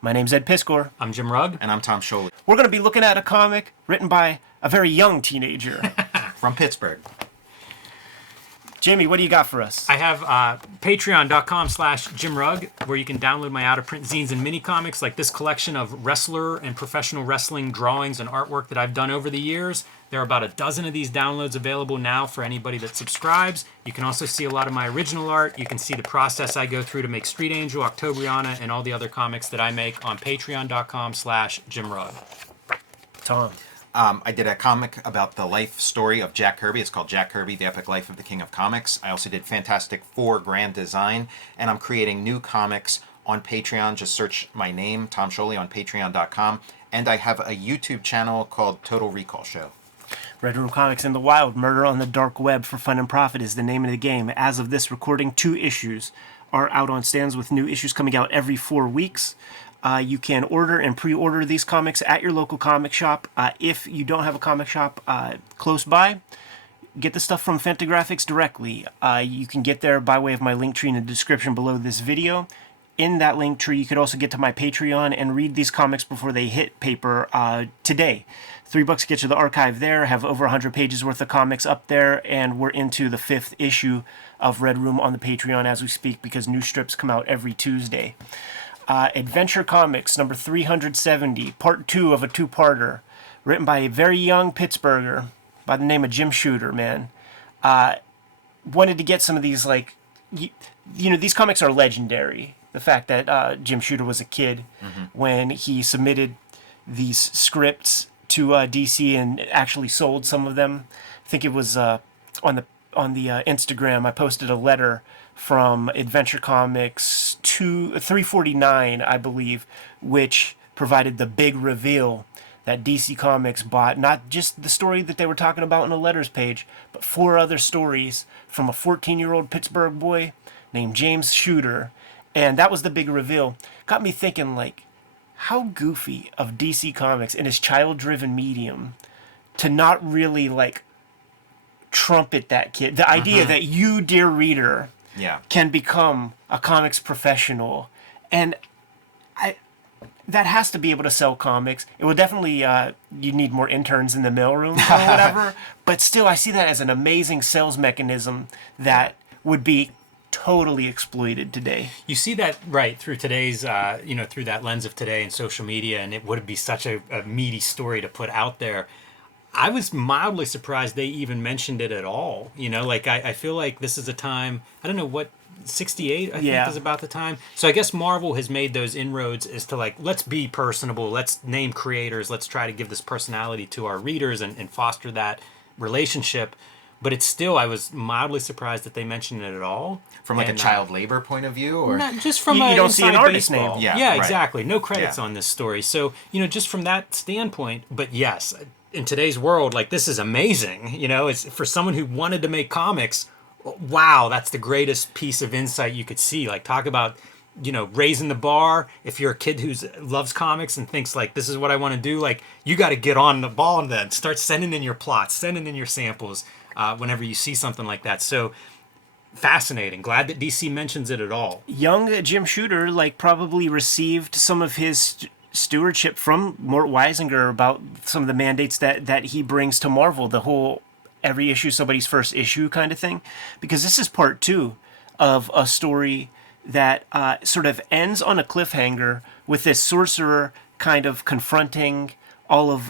My name's Ed Piskor. I'm Jim Rugg. And I'm Tom Scholey. We're going to be looking at a comic written by a very young teenager. From Pittsburgh. Jamie, what do you got for us? I have patreon.com/Jim Rugg, where you can download my out-of-print zines and mini comics, like this collection of wrestler and professional wrestling drawings and artwork that I've done over the years. There are about a dozen of these downloads available now for anybody that subscribes. You can also see a lot of my original art. You can see the process I go through to make Street Angel, Octobriana, and all the other comics that I make on patreon.com/Jim Rugg. Tom. I did a comic about the life story of Jack Kirby. It's called Jack Kirby, The Epic Life of the King of Comics. I also did Fantastic Four Grand Design, and I'm creating new comics on Patreon. Just search my name, Tom Scholey, on patreon.com. And I have a YouTube channel called Total Recall Show. Red Room Comics in the Wild, Murder on the Dark Web for Fun and Profit is the name of the game. As of this recording, 2 issues are out on stands with new issues coming out every 4 weeks. You can order and pre-order these comics at your local comic shop. If you don't have a comic shop close by, get the stuff from Fantagraphics directly. You can get there by way of my link tree in the description below this video. In that link tree, you could also get to my Patreon and read these comics before they hit paper today. $3 gets you the archive there. Have over 100 pages worth of comics up there, and we're into the 5th issue of Red Room on the Patreon as we speak, because new strips come out every Tuesday. Adventure Comics, number 370, part 2 of a 2-parter, written by a very young Pittsburgher by the name of Jim Shooter, man. Wanted to get some of these, like, you know, these comics are legendary. The fact that Jim Shooter was a kid when he submitted these scripts to DC and actually sold some of them. I think it was on the Instagram, I posted a letter from Adventure Comics 349, I believe, which provided the big reveal that DC Comics bought not just the story that they were talking about in the letters page, but 4 other stories from a 14-year-old Pittsburgh boy named James Shooter. And that was the big reveal. Got me thinking, like, how goofy of DC Comics in its child-driven medium to not really, like, trumpet that kid. The idea that you, dear reader, can become a comics professional. And that has to be able to sell comics. It will definitely, you need more interns in the mailroom or whatever. But still, I see that as an amazing sales mechanism that would be totally exploited today. You see that, right, through today's, through that lens of today and social media, and it would be such a meaty story to put out there. I was mildly surprised they even mentioned it at all. You know, like, I feel like this is a time, I don't know what, 68, I think is about the time. So I guess Marvel has made those inroads as to, like, let's be personable, let's name creators, let's try to give this personality to our readers and foster that relationship. But it's still, I was mildly surprised that they mentioned it at all. From like a child labor point of view? Or not just from you don't see an artist baseball. name. Yeah, right. Exactly. No credits on this story. So, just from that standpoint, but yes, in today's world, like, this is amazing. It's for someone who wanted to make comics, wow, that's the greatest piece of insight you could see. Like, talk about, raising the bar. If you're a kid who loves comics and thinks, like, this is what I want to do, like, you got to get on the ball and then start sending in your plots, sending in your samples whenever you see something like that. So, fascinating. Glad that DC mentions it at all. Young Jim Shooter, like, probably received some of his stewardship from Mort Weisinger about some of the mandates that he brings to Marvel, the whole every issue somebody's first issue kind of thing, because this is part 2 of a story that sort of ends on a cliffhanger with this sorcerer kind of confronting all of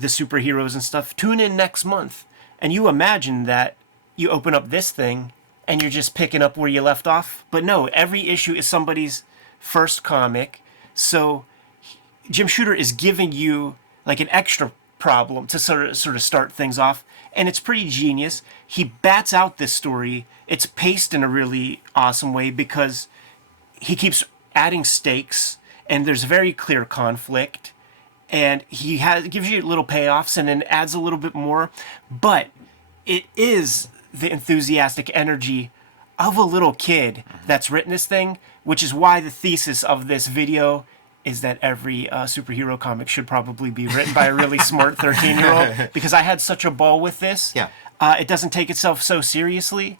the superheroes and stuff. Tune in next month, and you imagine that you open up this thing and you're just picking up where you left off. But no, every issue is somebody's first comic. So Jim Shooter is giving you like an extra problem to sort of start things off. And it's pretty genius. He bats out this story. It's paced in a really awesome way because he keeps adding stakes and there's very clear conflict. And he gives you little payoffs and then adds a little bit more. But it is the enthusiastic energy of a little kid that's written this thing, which is why the thesis of this video is that every superhero comic should probably be written by a really smart 13-year-old, because I had such a ball with this. Yeah. It doesn't take itself so seriously,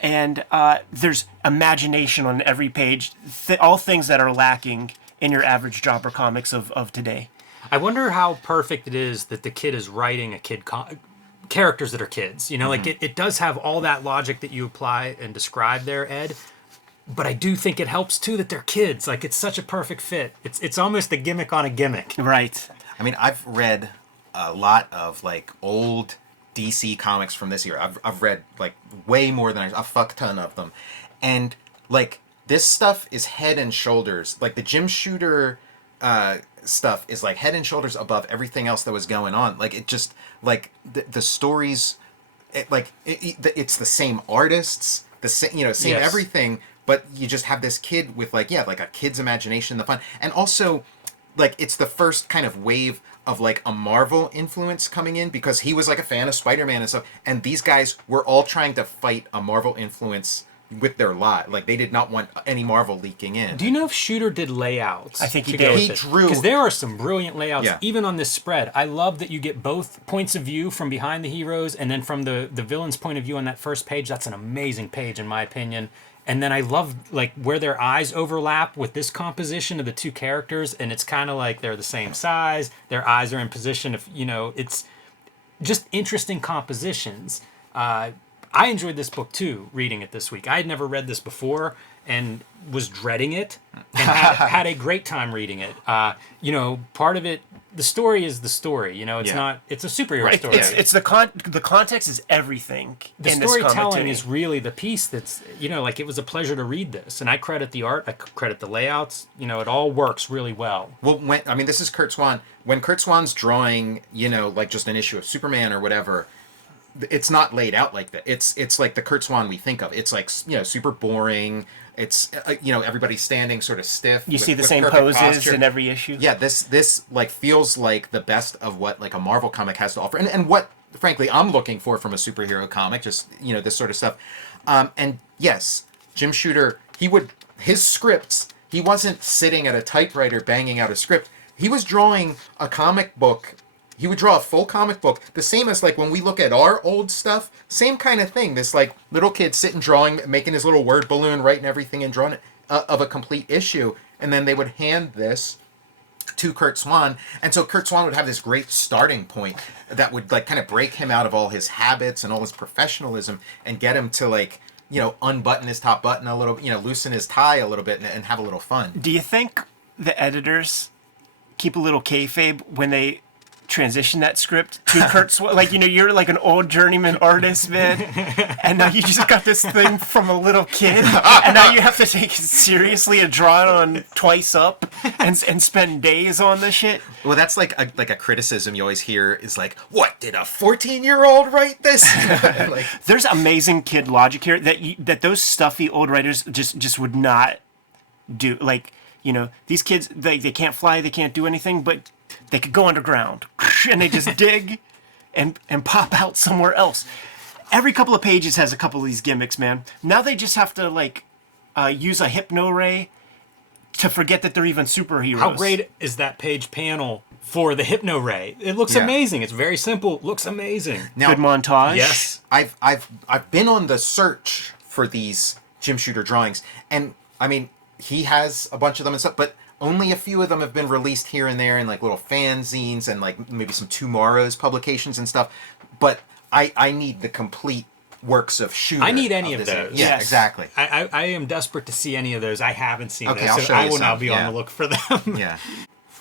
and there's imagination on every page, all things that are lacking in your average jobber comics of today. I wonder how perfect it is that the kid is writing a characters that are kids. You know, like it does have all that logic that you apply and describe there, Ed. But I do think it helps too that they're kids. Like it's such a perfect fit. It's almost a gimmick on a gimmick. Right. I mean, I've read a lot of like old DC comics from this year. I've read like way more than a fuck ton of them, and like this stuff is head and shoulders. Like the Jim Shooter stuff is like head and shoulders above everything else that was going on. Like it just like the stories, it's the same artists, the same same Yes. everything, but you just have this kid with like a kid's imagination, the fun, and also like it's the first kind of wave of like a Marvel influence coming in because he was like a fan of Spider-Man and stuff, and these guys were all trying to fight a Marvel influence with their lot. Like they did not want any Marvel leaking in. Do you know if Shooter did layouts? I think he to did. go He with it? drew- Because there are some brilliant layouts, Yeah. even on this spread. I love that you get both points of view from behind the heroes and then from the villain's point of view on that first page. That's an amazing page, in my opinion. And then I love like where their eyes overlap with this composition of the two characters, and it's kind of like they're the same size. Their eyes are in position. If it's just interesting compositions. I enjoyed this book too, reading it this week. I had never read this before and was dreading it, and had a great time reading it. Part of it, the story is the story. It's Yeah. not. It's a superhero Right. story. It's the context is everything. The in this comic to storytelling me. is really the piece that's like it was a pleasure to read this, and I credit the art, I credit the layouts. It all works really well. Well, this is Kurt Swan. When Kurt Swan's drawing, like just an issue of Superman or whatever, it's not laid out like that. It's like the Kurt Swan we think of. It's like super boring. It's everybody's standing sort of stiff. You see the with same perfect poses posture. in every issue. Yeah, this like feels like the best of what like a Marvel comic has to offer, and what frankly I'm looking for from a superhero comic. Just this sort of stuff. And yes, Jim Shooter, his scripts. He wasn't sitting at a typewriter banging out a script. He was drawing a comic book. He would draw a full comic book, the same as like when we look at our old stuff, same kind of thing. This like little kid sitting drawing, making his little word balloon, writing everything and drawing it of a complete issue, and then they would hand this to Kurt Swan, and so Kurt Swan would have this great starting point that would like kind of break him out of all his habits and all his professionalism and get him to like unbutton his top button a little, loosen his tie a little bit and have a little fun. Do you think the editors keep a little kayfabe when they transition that script to Kurt Swan? Like, you're like an old journeyman artist, man, and now you just got this thing from a little kid, and now you have to take it seriously and draw it on twice up and spend days on this shit. Well, that's like a criticism you always hear is like, what, did a 14-year-old write this? Like, There's amazing kid logic here that those stuffy old writers just would not do. Like, these kids, they can't fly, they can't do anything, but they could go underground, and they just dig and pop out somewhere else. Every couple of pages has a couple of these gimmicks, man. Now they just have to like use a hypno ray to forget that they're even superheroes. How great is that page panel for the hypno ray? It looks Yeah. amazing. It's very simple. Looks amazing. now, Good montage. Yes. I've been on the search for these Jim Shooter drawings, and I mean he has a bunch of them and stuff, but only a few of them have been released here and there in like little fanzines and like maybe some Tomorrow's publications and stuff. But I need the complete works of Shooter. I need any of this. those. Yeah, Yes. exactly. I am desperate to see any of those. I haven't seen Okay, those, I'll so show I you will now some, be on yeah. the look for them. Yeah.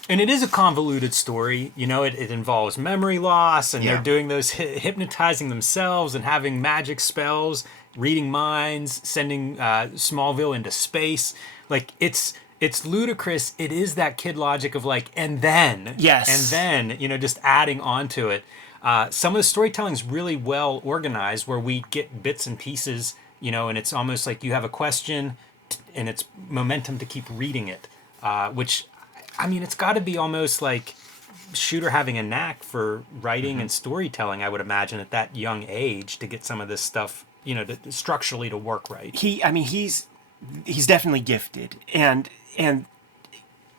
And it is a convoluted story. It involves memory loss, and Yeah. they're doing those hypnotizing themselves and having magic spells, reading minds, sending Smallville into space. Like it's ludicrous. It is that kid logic of like, and then, Yes. and then, just adding on to it. Some of the storytelling is really well organized, where we get bits and pieces, and it's almost like you have a question, and it's momentum to keep reading it, which. I mean, it's got to be almost like Shooter having a knack for writing and storytelling, I would imagine, at that young age to get some of this stuff, structurally to work right. He's definitely gifted, and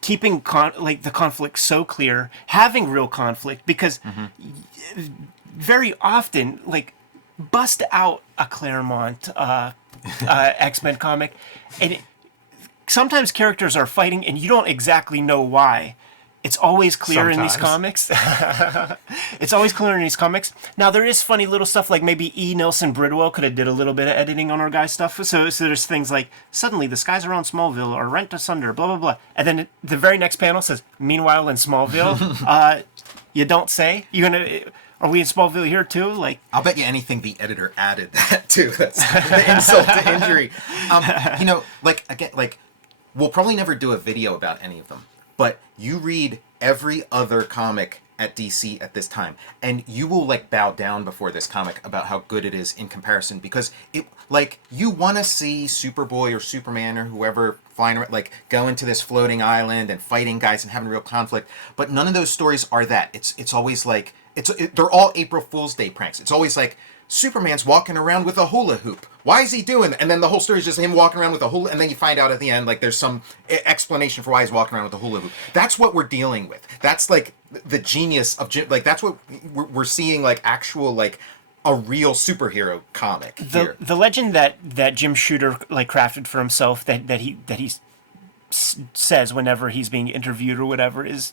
keeping the conflict so clear, having real conflict, because very often, like, bust out a Claremont X-Men comic, and sometimes characters are fighting and you don't exactly know why. It's always clear in these Sometimes. comics. It's always clear in these comics. Now there is funny little stuff like maybe E. Nelson Bridwell could have did a little bit of editing on our guy's stuff. So there's things like suddenly the skies around Smallville are rent asunder, blah blah blah, and then the very next panel says, "Meanwhile in Smallville, you don't say. You gonna? Are we in Smallville here too? Like, I'll bet you anything the editor added that too. That's the insult to injury. You know, like again, like we'll probably never do a video about any of them, but you read every other comic at DC at this time, and you will like bow down before this comic about how good it is in comparison, because it like you want to see Superboy or Superman or whoever flying around, like going to this floating island and fighting guys and having real conflict, but none of those stories are that. It's always like they're all April Fool's Day pranks. It's always like Superman's walking around with a hula hoop. Why is he doing that? And then the whole story is just him walking around with a hula, and then you find out at the end, like, there's some explanation for why he's walking around with a hula hoop. That's what we're dealing with. That's, like, the genius of Jim. Like, that's what we're seeing, like, actual, like, a real superhero comic here. the legend that Jim Shooter like crafted for himself that he says whenever he's being interviewed or whatever is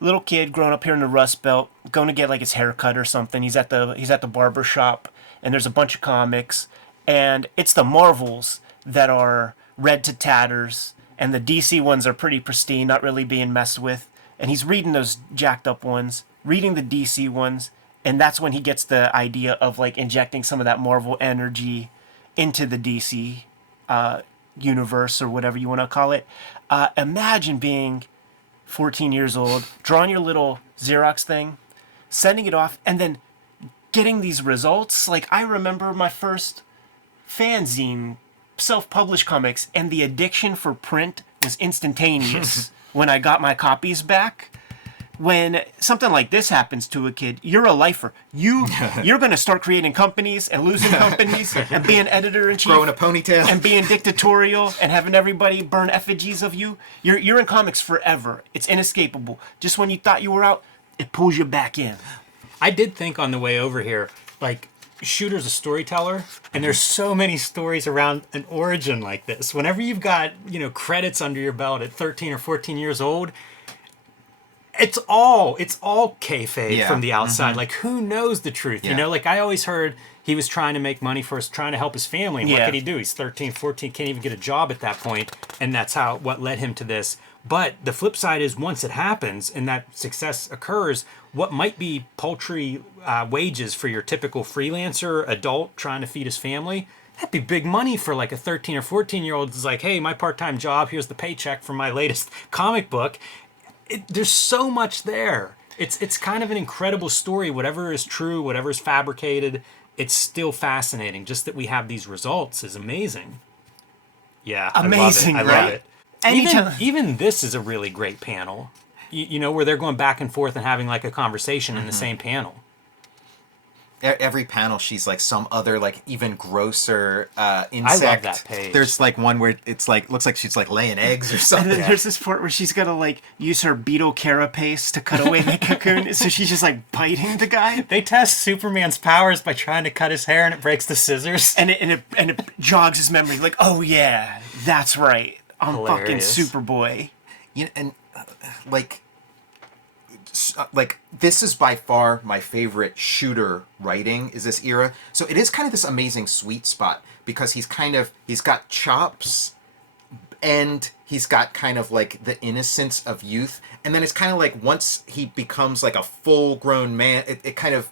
little kid growing up here in the Rust Belt, going to get like his hair cut or something. He's at the barber shop, and there's a bunch of comics, and it's the Marvels that are read to tatters, and the DC ones are pretty pristine, not really being messed with. And he's reading those jacked up ones, reading the DC ones, and that's when he gets the idea of like injecting some of that Marvel energy into the DC universe or whatever you want to call it. Imagine being 14 years old, drawing your little Xerox thing, sending it off, and then getting these results. Like, I remember my first fanzine, self-published comics, and the addiction for print was instantaneous when I got my copies back. When something like this happens to a kid, you're a lifer. You're going to start creating companies and losing companies and being editor-in-chief. Growing a ponytail. And being dictatorial and having everybody burn effigies of you. You're in comics forever. It's inescapable. Just when you thought you were out, it pulls you back in. I did think on the way over here, like, Shooter's a storyteller, and there's so many stories around an origin like this. Whenever you've got, credits under your belt at 13 or 14 years old, it's all kayfabe from the outside. Like, who knows the truth? Yeah. Like, I always heard he was trying to make money for us, trying to help his family. And what Yeah. could he do? He's 13, 14, can't even get a job at that point, and that's what led him to this. But the flip side is, once it happens and that success occurs, what might be paltry wages for your typical freelancer adult trying to feed his family, that'd be big money for like a 13 or 14-year-old. It's like, hey, my part-time job, here's the paycheck for my latest comic book. There's so much there. It's kind of an incredible story. Whatever is true, whatever is fabricated, it's still fascinating. Just that we have these results is amazing. Yeah, Amazing, I love right? it. Anytime- Even this is a really great panel. Where they're going back and forth and having like a conversation in the same panel. Every panel, she's like some other, like, even grosser insect. I love that page. There's like one where it's like looks like she's like laying eggs or And something. then there's this part where she's gonna like use her beetle carapace to cut away the cocoon, so she's just like biting the guy, They test Superman's powers by trying to cut his hair, and it breaks the scissors. and it jogs his memory. Like, oh yeah, that's right, I'm Hilarious. fucking Superboy. And like this is by far my favorite Shooter writing, is this era. So it is kind of this amazing sweet spot, because he's got chops, and he's got kind of like the innocence of youth, and then it's kind of like once he becomes like a full grown man, it kind of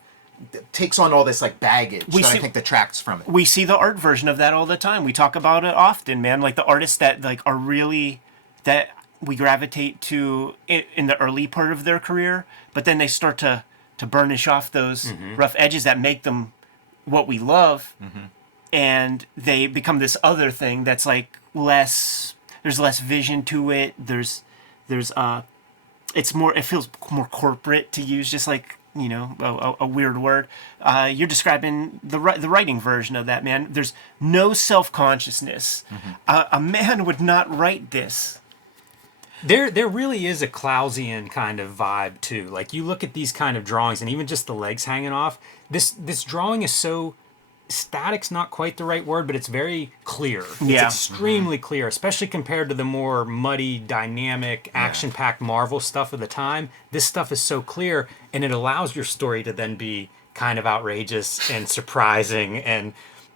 takes on all this like baggage I think detracts from it. We see the art version of that all the time. We talk about it often, man. Like the artists that like are really that we gravitate to in the early part of their career, but then they start to burnish off those rough edges that make them what we love, and they become this other thing that's like there's less vision to it. It feels more corporate, to use just like a weird word. You're describing the writing version of that, man. There's no self-consciousness. A man would not write this. There really is a Clausian kind of vibe too. Like, you look at these kind of drawings, and even just the legs hanging off. This drawing is so static's not quite the right word, but it's very clear. It's Yeah. extremely clear, especially compared to the more muddy, dynamic, action-packed Marvel stuff of the time. This stuff is so clear, and it allows your story to then be kind of outrageous and surprising. And,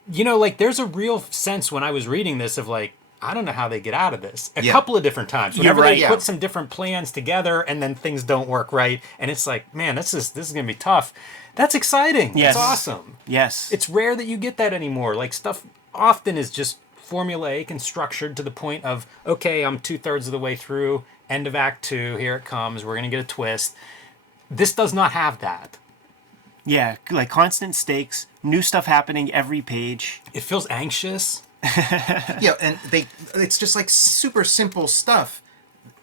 like, there's a real sense when I was reading this of, like, I don't know how they get out of this. A couple of different times. Whenever right, they yeah. put some different plans together and then things don't work right, and it's like, man, this is going to be tough. That's exciting. Yes. It's awesome. Yes. It's rare that you get that anymore. Like, stuff often is just formulaic and structured to the point of, okay, I'm 2/3 of the way through, end of Act 2, here it comes, we're going to get a twist. This does not have that. Yeah, like constant stakes, new stuff happening every page. It feels anxious. Yeah, and it's just like super simple stuff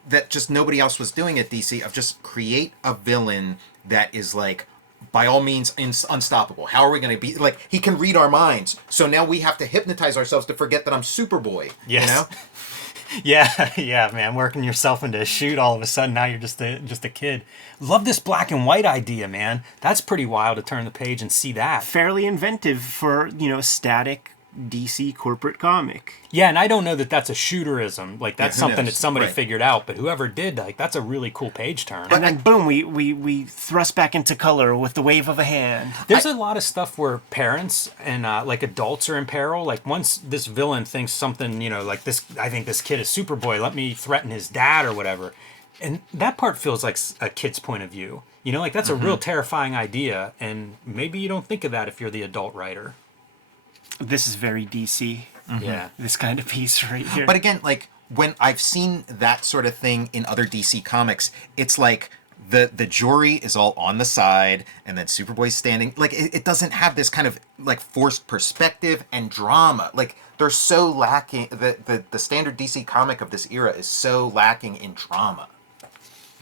that just nobody else was doing at DC, of just create a villain that is like, by all means, unstoppable. How are we going to be, like, he can read our minds, so now we have to hypnotize ourselves to forget that I'm Superboy. Yes. You know? Yeah, man. Working yourself into a shoot, all of a sudden now you're just a kid. Love this black and white idea, man. That's pretty wild to turn the page and see that. Fairly inventive for, static DC corporate comic. Yeah, and I don't know that that's a shooterism. Like, that's who something knows? that somebody Right. figured out, but whoever did, like, that's a really cool page turn. And then boom, we thrust back into color with the wave of a hand. There's a lot of stuff where parents and like adults are in peril. Like, once this villain thinks something, like this, I think this kid is Superboy, let me threaten his dad or whatever. And that part feels like a kid's point of view. Like, that's a real terrifying idea, and maybe you don't think of that if you're the adult writer. This is very DC. Yeah. This kind of piece right here. But again, like, when I've seen that sort of thing in other DC comics, it's like the jury is all on the side, and then Superboy's standing. Like, it doesn't have this kind of, like, forced perspective and drama. Like, they're so lacking. The standard DC comic of this era is so lacking in drama.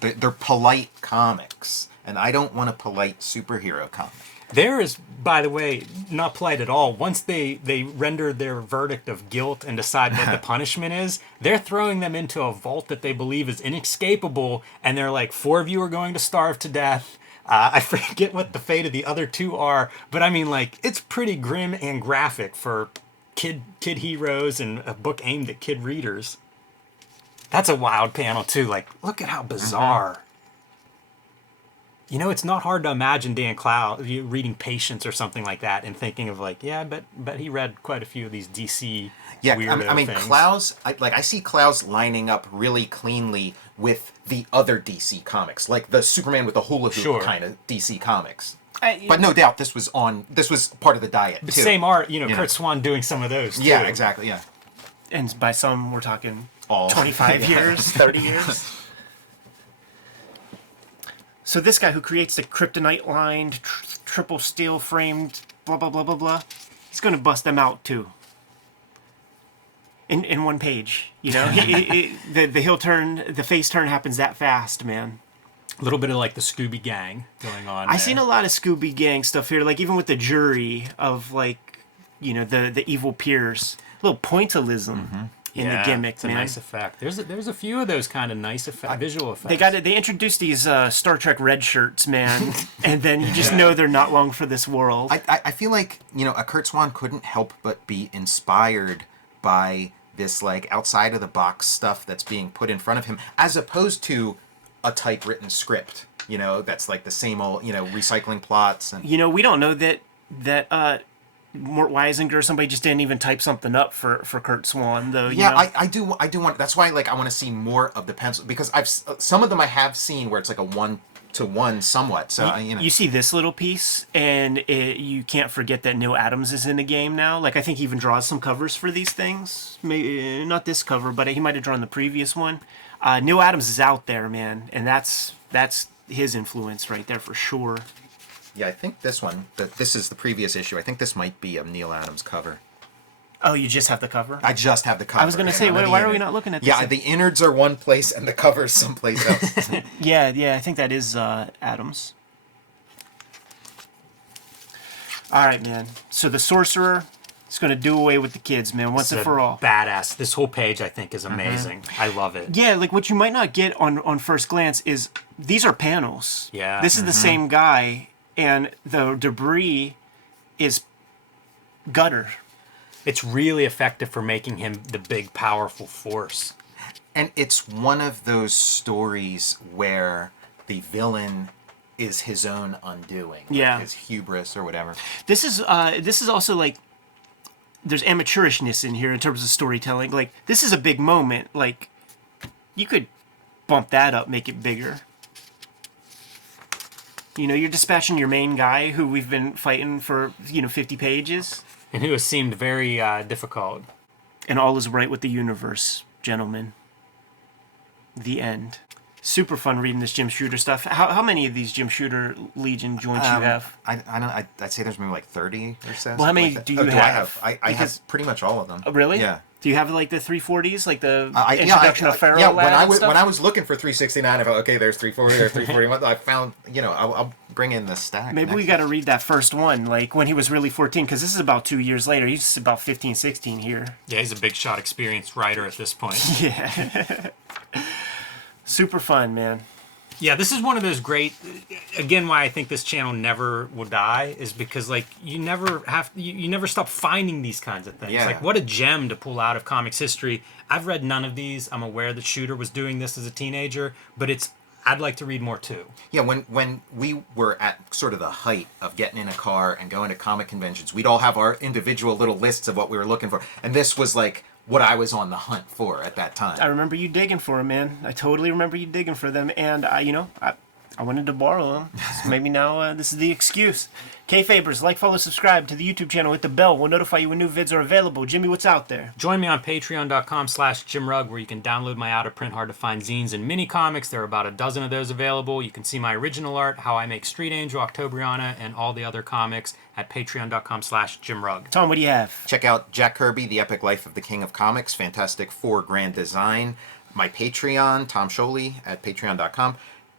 They're polite comics, and I don't want a polite superhero comic. There is, by the way, not polite at all. Once they render their verdict of guilt and decide what the punishment is, they're throwing them into a vault that they believe is inescapable, and they're like, 4 of you are going to starve to death. I forget what the fate of the other 2 are, but I mean, like, it's pretty grim and graphic for kid heroes and a book aimed at kid readers. That's a wild panel, too. Like, look at how bizarre. It's not hard to imagine Dan Cloud reading Patience or something like that and thinking of, like, yeah, but he read quite a few of these DC weirdo I mean, things. Klaus, I see Klaus lining up really cleanly with the other DC comics, like the Superman with the hula hoop kind of DC comics. But no doubt this was part of the diet, too. Same art, Kurt Swan doing some of those, too. Yeah, exactly, yeah. And by some, we're talking All. 25 years, 30 years. So this guy who creates the kryptonite-lined, triple steel-framed, blah, blah, blah, blah, blah, he's going to bust them out, too. In one page, the heel turn, the face turn happens that fast, man. A little bit of, like, the Scooby Gang going on. I've seen a lot of Scooby Gang stuff here, like even with the jury of, like, the evil peers. A little pointillism in the gimmick, it's a man. nice effect. There's a few of those kind of nice visual effects. They introduced these Star Trek red shirts, man, and then you just know they're not long for this world. I feel like, a Kurt Swan couldn't help but be inspired by this, like, outside of the box stuff that's being put in front of him, as opposed to a typewritten script, that's like the same old, recycling plots. And we don't know that Mort Weisinger or somebody just didn't even type something up for Kurt Swan, though. I do want. That's why, like, I want to see more of the pencil, because some of them I have seen where it's like a 1-to-1 somewhat. So you see this little piece, and you can't forget that Neil Adams is in the game now. Like, I think he even draws some covers for these things. Maybe not this cover, but he might have drawn the previous one. Neil Adams is out there, man, and that's his influence right there for sure. Yeah, I think this is the previous issue. I think this might be a Neil Adams cover. Oh, you just have the cover? I just have the cover. I was going to say, why are we not looking at this? Yeah, the innards are one place and the cover's someplace else. Yeah, I think that is Adams. All right, man. So the Sorcerer is going to do away with the kids, man, once and for all. Badass. This whole page, I think, is amazing. I love it. Yeah, like what you might not get on first glance is these are panels. Yeah. This is the same guy, and the debris is gutter. It's really effective for making him the big, powerful force. And it's one of those stories where the villain is his own undoing. Yeah. Like his hubris or whatever. This is also like, there's amateurishness in here in terms of storytelling. Like, this is a big moment. Like, you could bump that up, make it bigger. You know, you're dispatching your main guy who we've been fighting for, 50 pages. And who has seemed very difficult. And all is right with the universe, gentlemen. The end. Super fun reading this Jim Shooter stuff. How many of these Jim Shooter Legion joints you have? I don't. I'd say there's maybe like 30 or so. Well, how many like do you have? I have pretty much all of them. Really? Yeah. Do you have like the 340s, like the Yeah, introduction of Pharaoh? Yeah, Lad when I was looking for 369, I thought, okay, there's 340, there's 340. I found, I'll bring in the stack. Maybe we got to read that first one, like when he was really 14, because this is about 2 years later. He's about 15, 16 here. Yeah, he's a big shot, experienced writer at this point. Yeah. Super fun, man. Yeah, this is one of those great. Again, why I think this channel never will die is because like you never stop finding these kinds of things. Yeah. Like what a gem to pull out of comics history. I've read none of these. I'm aware that Shooter was doing this as a teenager, but I'd like to read more too. Yeah, when we were at sort of the height of getting in a car and going to comic conventions, we'd all have our individual little lists of what we were looking for, and this was like what I was on the hunt for at that time. I remember you digging for them, man. I totally remember you digging for them, and I wanted to borrow them. So maybe now this is the excuse. Kayfabers, like, follow, subscribe to the YouTube channel. Hit the bell. We'll notify you when new vids are available. Jimmy, what's out there? Join me on patreon.com/JimRugg, where you can download my out-of-print, hard-to-find zines and mini-comics. There are about a dozen of those available. You can see my original art, How I Make Street Angel, Octobriana, and all the other comics at patreon.com/JimRugg. Tom, what do you have? Check out Jack Kirby, The Epic Life of the King of Comics. Fantastic 4 grand design. My Patreon, Tom Scholey at patreon.com.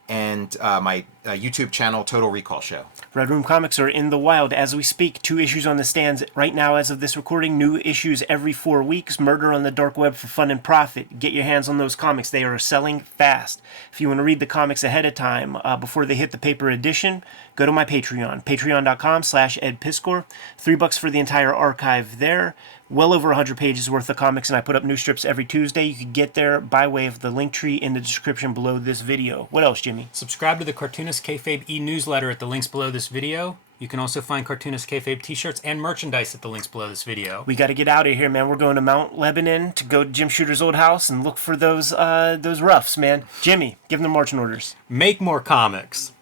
And my YouTube channel, Total Recall Show. Red Room Comics are in the wild as we speak. 2 issues on the stands right now as of this recording. New issues every 4 weeks. Murder on the Dark Web for fun and profit. Get your hands on those comics. They are selling fast. If you want to read the comics ahead of time, before they hit the paper edition, go to my Patreon. Patreon.com/EdPiskor. $3 for the entire archive there. Well over 100 pages worth of comics, and I put up new strips every Tuesday. You can get there by way of the link tree in the description below this video. What else, Jimmy? Subscribe to the Cartoonist Kayfabe e-newsletter at the links below this video. You can also find Cartoonist Kayfabe t-shirts and merchandise at the links below this video. We got to get out of here, man. We're going to Mount Lebanon to go to Jim Shooter's old house and look for those roughs, man. Jimmy, give them the marching orders. Make more comics.